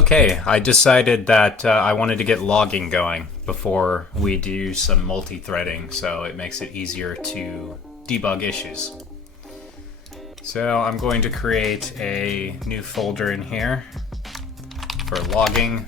Okay, I decided that I wanted to get logging going before we do some multi-threading, so it makes it easier to debug issues. So I'm going to create a new folder in here for logging.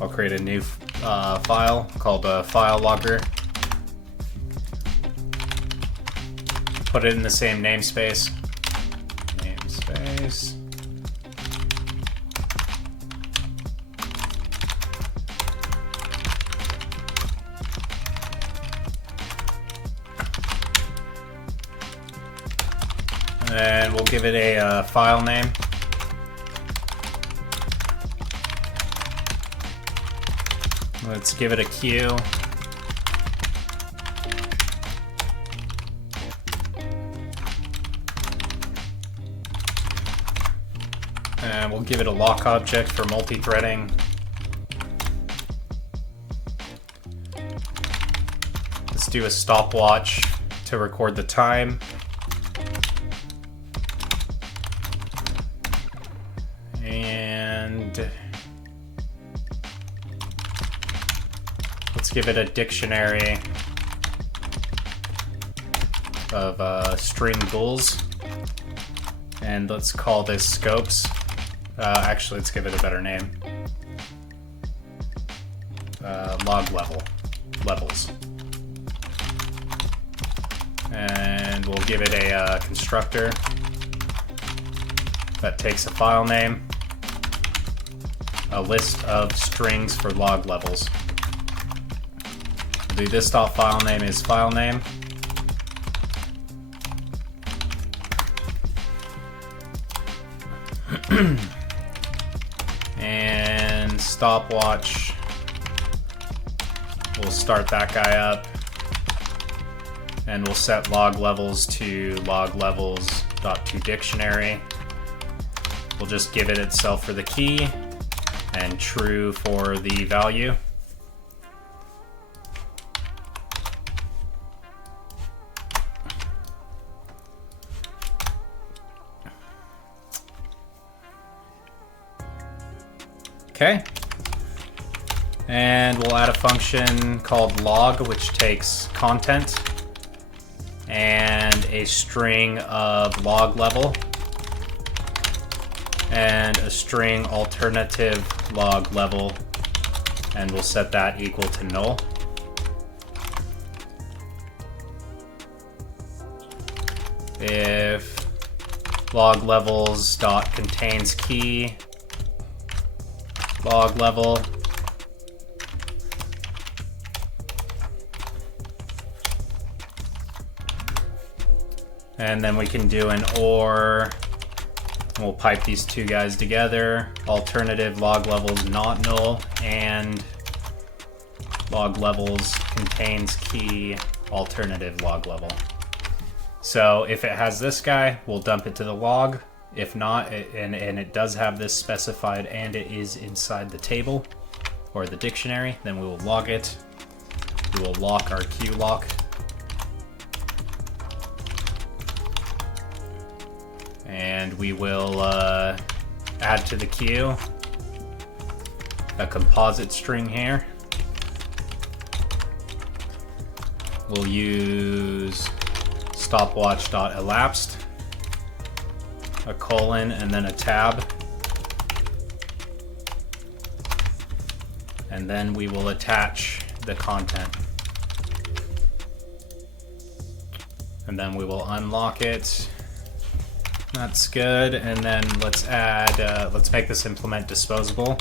I'll create a new file called a file logger. Put it in the same namespace. And we'll give it a file name. Let's give it a queue. And we'll give it a lock object for multi-threading. Let's do a stopwatch to record the time. And let's give it a dictionary of string bools. And let's call this scopes. Actually, let's give it a better name. Log levels. And we'll give it a constructor that takes a file name, a list of strings for log levels. We'll do this file name is file name. And stopwatch, we'll start that guy up, and we'll set log levels to log levels.toDictionary. We'll just give it itself for the key and true for the value. Okay, and we'll add a function called log, which takes content and a string of log level and a string alternative log level, and we'll set that equal to null. If log levels dot contains key log level, and then we can do an or. We'll pipe these two guys together. Alternative log levels not null, and log levels contains key alternative log level. So if it has this guy, we'll dump it to the log. If not, and it does have this specified and it is inside the table or the dictionary, then we will log it. We will lock our queue lock. And we will add to the queue a composite string here. We'll use stopwatch.elapsed, a colon, and then a tab. And then we will attach the content. And then we will unlock it. That's good, and then let's add, let's make this implement disposable.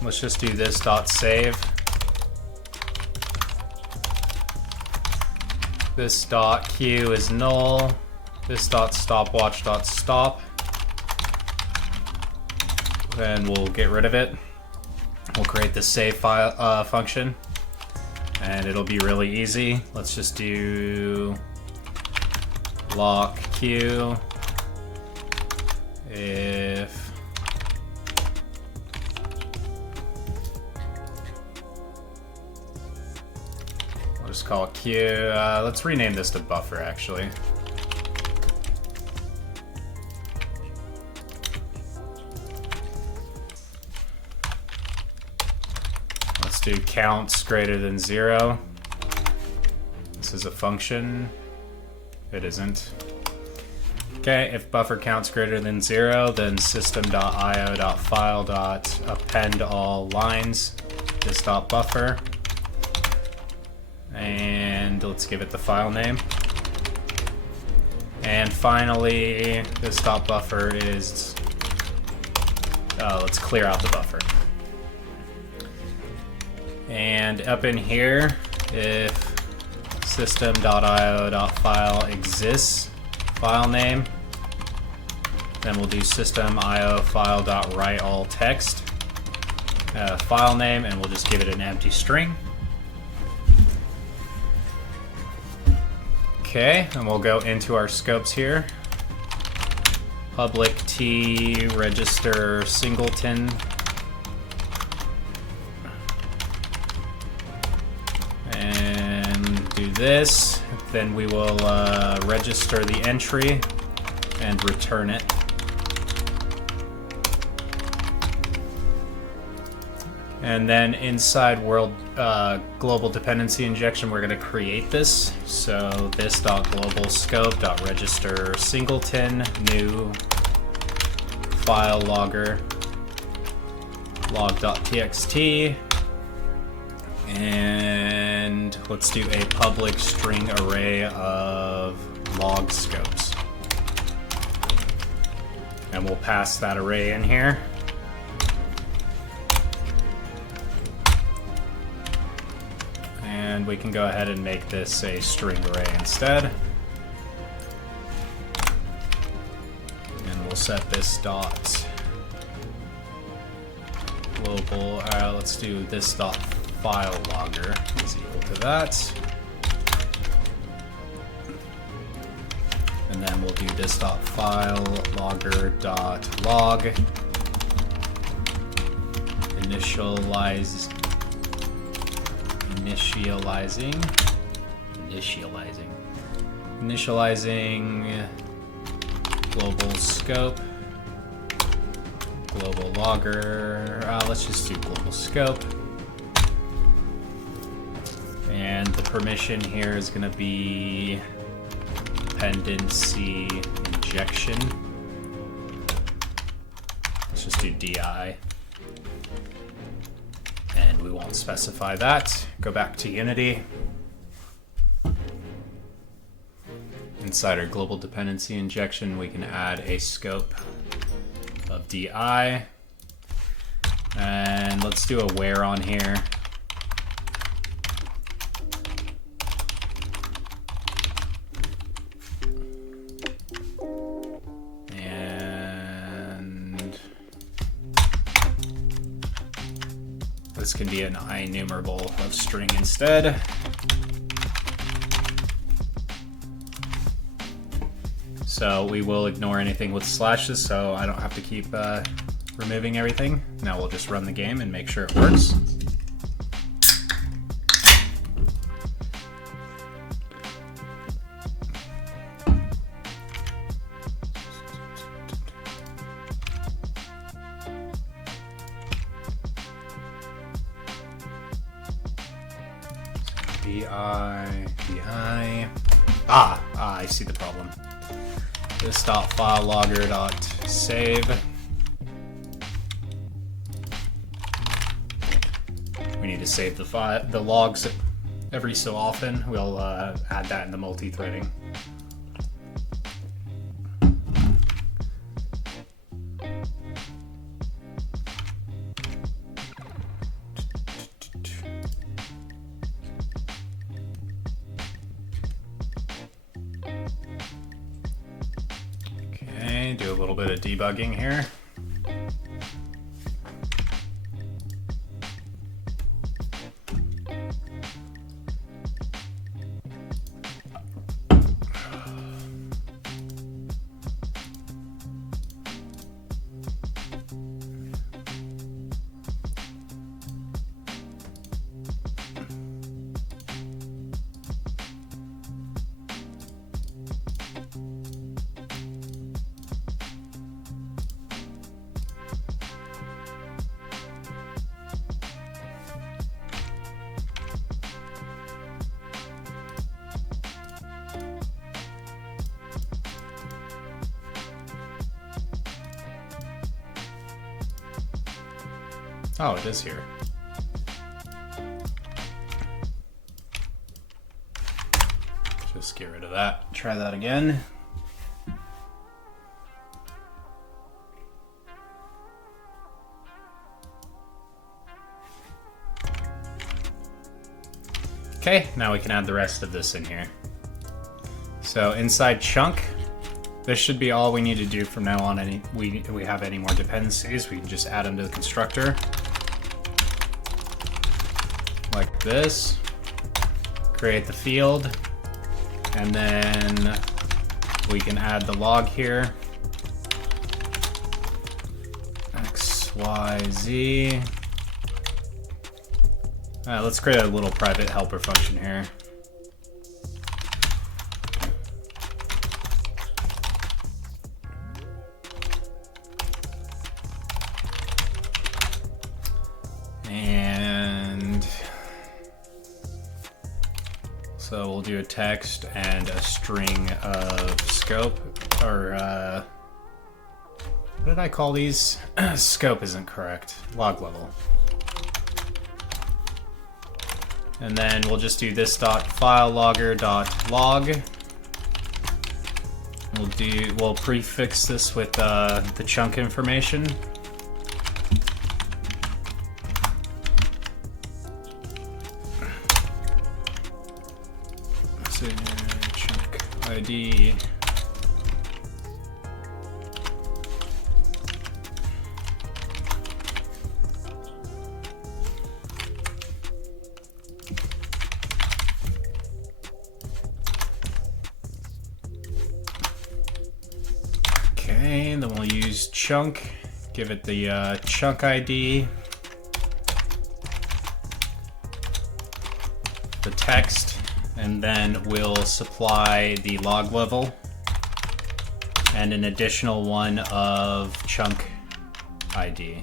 Let's just do this dot save. This dot queue is null. This dot stopwatch dot stop. Then we'll get rid of it. We'll create the save file function, and it'll be really easy. Let's just do lock queue if we'll just call it queue. Let's rename this to buffer actually. do counts greater than 0. This is a function. It isn't. Okay, if buffer counts greater than 0, then system.io.file.append all lines, this.buffer. And let's give it the file name. And finally, this .buffer is, let's clear out the buffer. And up in here, if system.io.file exists file name, then we'll do system.io file.write all text file name, and we'll just give it an empty string. Okay, and we'll go into our scopes here. Public T register singleton. And do this. Then we will register the entry and return it. And then inside world global dependency injection, we're going to create this. So this.global scope.register singleton new file logger log.txt, and let's do a public string array of log scopes. And we'll pass that array in here. And we can go ahead and make this a string array instead. And we'll set this dot global, let's do this dot file logger is equal to that. And then we'll do this dot file logger dot log initializing global scope, global logger, let's just do global scope. And the permission here is going to be dependency injection. Let's just do DI. And we won't specify that. Go back to Unity. Inside our global dependency injection, we can add a scope of DI. And let's do a where on here. And this can be an IEnumerable of string instead. So we will ignore anything with slashes, so I don't have to keep removing everything. Now we'll just run the game and make sure it works. DI. I see the problem. This dot file logger dot save. We need to save the logs every so often. We'll add that in the multi-threading. Do a little bit of debugging here. Oh, it is here. Just get rid of that. Try that again. Okay, now we can add the rest of this in here. So inside chunk, this should be all we need to do from now on. We have any more dependencies, we can just add them to the constructor. Like this. Create the field. And then we can add the log here. X, Y, Z. Let's create a little private helper function here. And so we'll do a text and a string of scope, or what did I call these? Scope isn't correct. Log level. And then we'll just do this dot file logger dot log. We'll prefix this with the chunk information. So chunk ID. Okay, then we'll use chunk, give it the chunk ID, the text, and then we'll supply the log level and an additional one of chunk ID.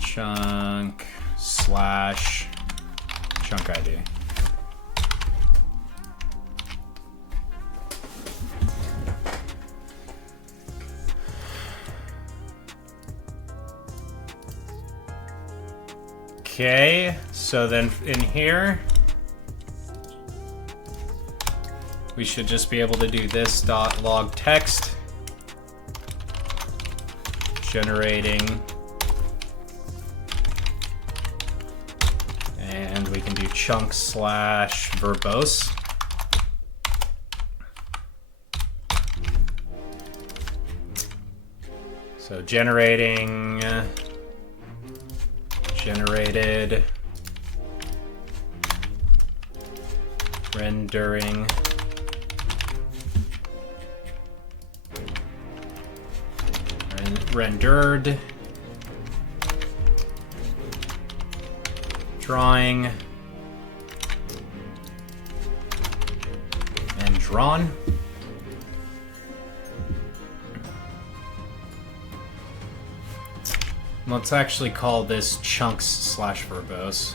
Chunk slash chunk ID. Okay, so then in here, we should just be able to do this dot log text, generating, and we can do chunk slash verbose. So generating, generated, rendering, rendered, drawing, and drawn. Let's actually call this chunks slash verbose.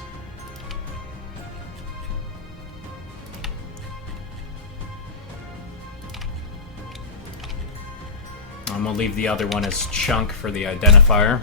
I'm gonna leave the other one as chunk for the identifier.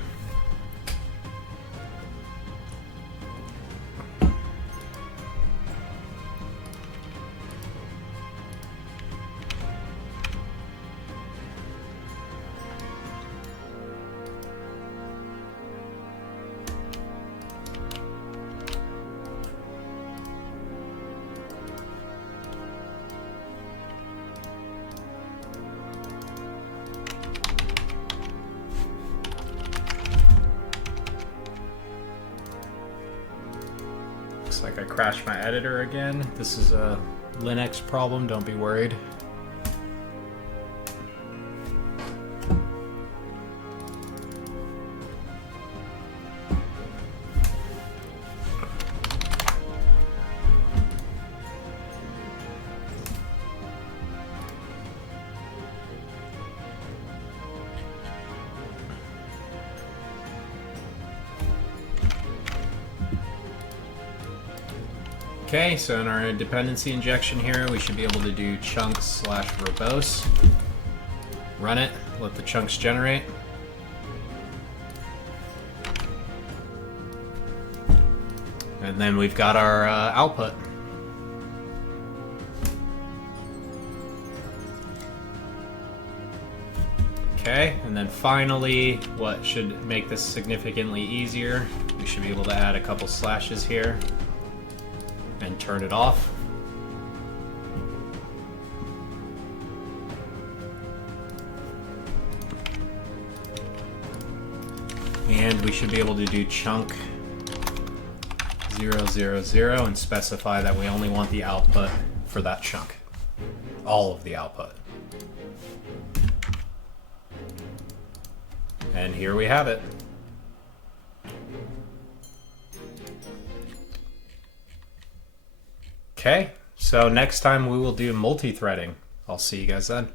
Looks like I crashed my editor again. This is a Linux problem, don't be worried. Okay, so in our dependency injection here, we should be able to do chunks slash verbose. Run it, let the chunks generate. And then we've got our output. Okay, and then finally, what should make this significantly easier, we should be able to add a couple slashes here and turn it off. And we should be able to do chunk 0, 0, 0 and specify that we only want the output for that chunk. All of the output. And here we have it. Okay, so next time we will do multi-threading. I'll see you guys then.